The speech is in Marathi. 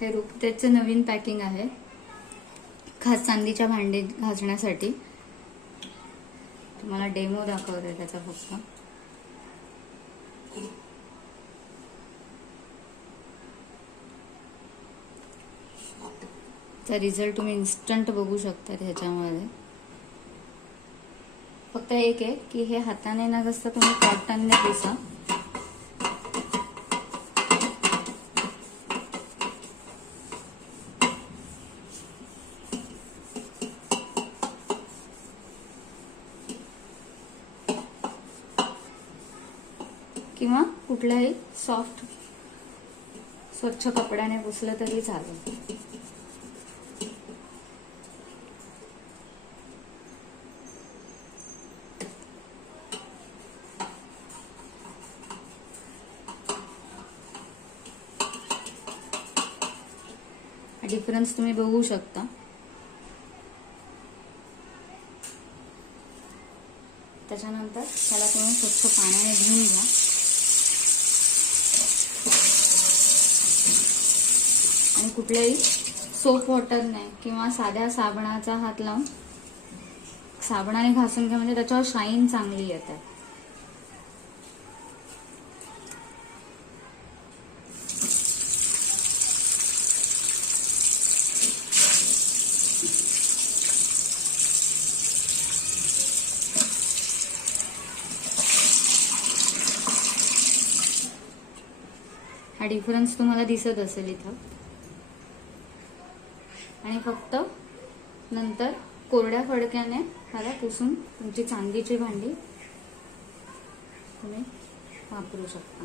हे रुपतेचं नवीन पॅकिंग आहे, खास चांदीच्या भांडे घासण्यासाठी. तुम्हाला डेमो दाखवते त्याचा फक्त. चा रिझल्ट तुम्ही इन्स्टंट बघू शकता ह्याच्यामध्ये. फक्त एक आहे की हे हाताने न घासता तुम्ही कॉटनने पुसा. किंवा कुठल्याही सॉफ्ट स्वच्छ कपड्याने पुसलं तरी चालेल. डिफरन्स तुम्ही बघू शकता. त्याच्यानंतर त्याला तुम्ही स्वच्छ पाण्याने धुवून घ्या. आणि कुठल्याही सोप वॉटरने किंवा साध्या साबणाचा हात लावून साबणाने घासून घ्या, म्हणजे त्याच्यावर शाईन चांगली येते. हा डिफरन्स तुम्हाला दिसत असेल इथं. आणि फक्त नंतर कोरड्या फडक्याने ह्याला पुसून तुमची चांदीची भांडी तुम्ही वापरू शकता.